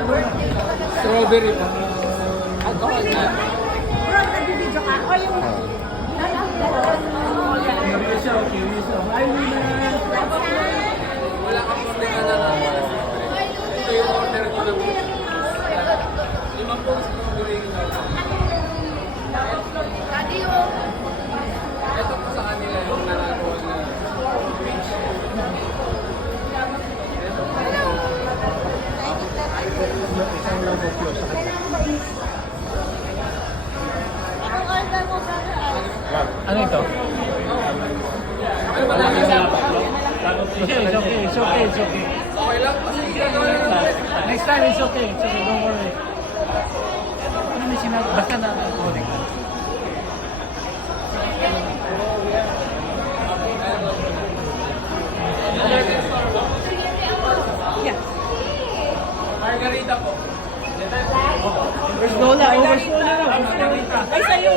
Strawberry pa. Bro, nagbibidyo ka? O yung... Curious siya, curious siya. Ay, wala kang problema na lang. Ito yung order ko na. Limang po strawberry. Ito po sa kanila yung nararoon na beach. Isang lang po sa Ang order mo, brother, ay... Ano ito? Ay, wala ka sa It's okay, it's okay, it's okay. okay lang kasi gagawin na lang. Next time, it's okay, it's okay, don't worry. Ano may sinabi? Basta na alcoholic. Yeah. Margarita po. Overslow na, overslow na. Ay, sa'yo.